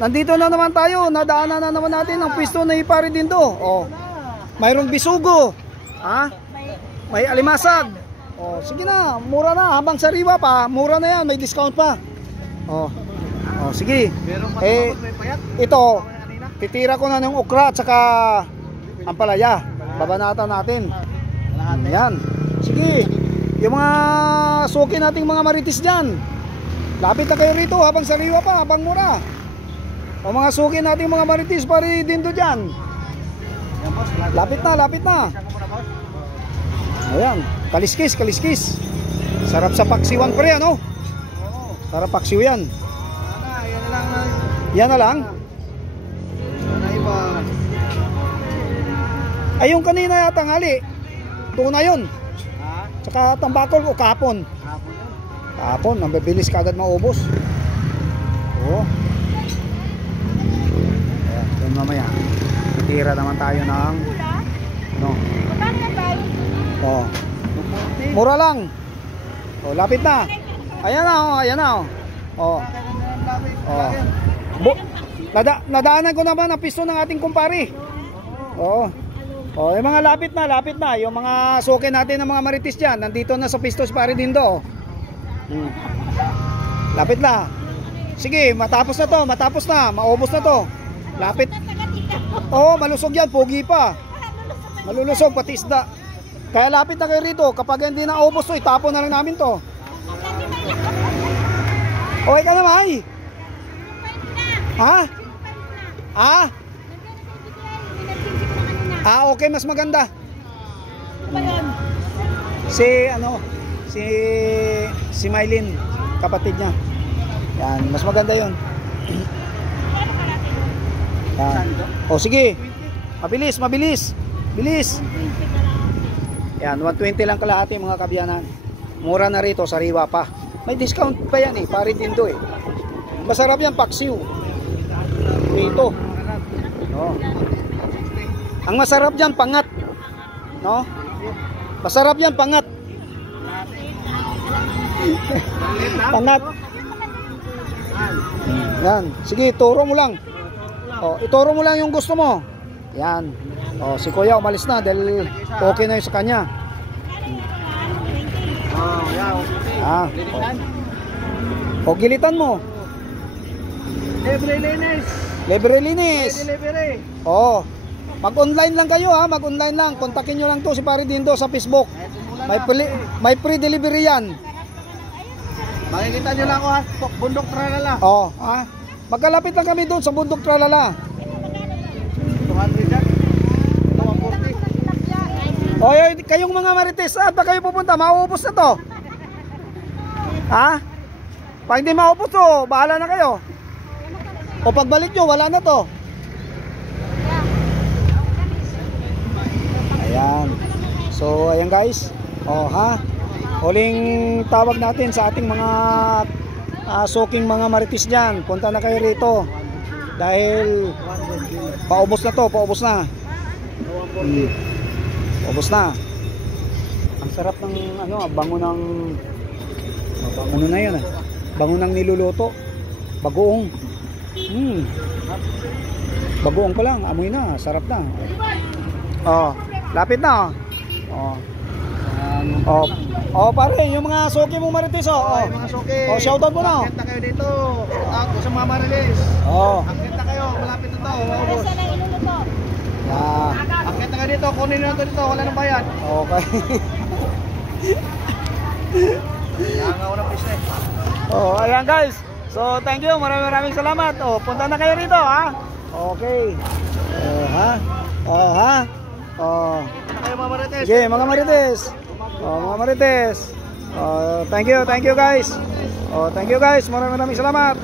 Nandito na naman tayo. Nadaanan na naman natin ang pwesto na Pare Dindo. Oh. Mayroong bisugo. Ha? May alimasag. Oh, sige na, mura na. Habang sariwa pa, mura na yan. May discount pa. Oh. Oh, sige. Ito, titira ko na ng okra at saka ampalaya. Babanatan natin. Yan. Sige. Yung mga suki nating mga maritis dyan, lapit na kayo rito habang sariwa pa, habang mura. O mga suki nating mga maritis Pare Dindo dyan, lapit na, lapit na. Ayan, kaliskis, kaliskis. Sarap sa paksiwan pre, ano? Sarap paksiw yan. Yan na lang. Ay, yung kanina yata ngali, tuna yun. Saka tambakol o kahapon? Kahapon, mabibilis ka agad maubos. Oo. Ayan, mamaya tira naman tayo ng no. Oh. Mura lang. Oh, lapit na. Ayan na, oh, ayan na, oh. Oh. Oh. Nadaanan ko naman ang pisto ng ating kumpare. Oo. Oh, yung mga lapit na, yung mga suki natin ng mga maritis dyan, nandito na sa pistos Pare Dindo. Lapit na. Sige, matapos na, maubos na to. Lapit. Oh, malusog yan, pogi pa. Malulusog, pati isda. Kaya lapit na kayo rito, kapag hindi na ubos to, itapon na lang namin to. Okay ka naman, ay? Ha? Ha? Ah, okay, mas maganda. Si Mylene, kapatid niya. Yan, mas maganda 'yon. Yan. Oh, sige. Mabilis, mabilis. Bilis. Yan, 120 lang kalahati mga kabyanan. Mura na rito, sariwa pa. May discount pa yan Pare Dindo eh. Masarap yan, paksiw. Dito. No. Ang masarap diyan pangat. No? Masarap yan pangat. Pangat. Yan. Sige, turo mo lang. Oh, ituro mo lang yung gusto mo. Yan. Oh, si Kuya umalis na dahil okay na 'yung sa kanya. Oh, yeah, okay. Ah. Oh, gilitan mo. Libre linis. Libre linis. Delivery. Oh. Mag-online lang kayo ha, mag-online lang. Kontakin nyo lang to si Pare Dindo sa Facebook. May free delivery yan. Makikita nyo lang ako ha, Bundok Tralala. Oh, ha? Magkalapit lang kami doon sa Bundok Tralala. 200 yan. 240. Oh, kayong mga marites, saan ba kayo pupunta? Mauubos na to. Ha? Pag hindi maubos to, bahala na kayo. O pagbalik nyo, wala na to. Ayan. So ayan guys. Oh ha. Huling tawag natin sa ating mga suking mga maritis diyan. Punta na kayo rito. Dahil paubos na to, paubos na. Paubos na. Ang sarap ng bango ng ano na 'yan. Bango ng niluluto. Bagoong. Bagoong pa lang, amoy na, sarap na. Oh. Lapit na. Oh. Oh, pare, yung mga suki mo maritis oh. Yung mga suki. Oh, shoutout mo na. Akit na kayo dito. Ako sa mga marilis. Oh. Akit na kayo, malapit na to. Yeah. Akit na kayo dito, kunin niyo na to dito, wala nang bayad. Okay. Yangaw na business. Oh, ayan guys. So, thank you. Maraming salamat. Oh, punta na kayo rito, ha. Okay. Ha. Oh, ha. Oh. Kayo mga marites. Sige, mga marites. Oh, mga marites. Thank you guys. Oh, thank you guys. Maraming salamat.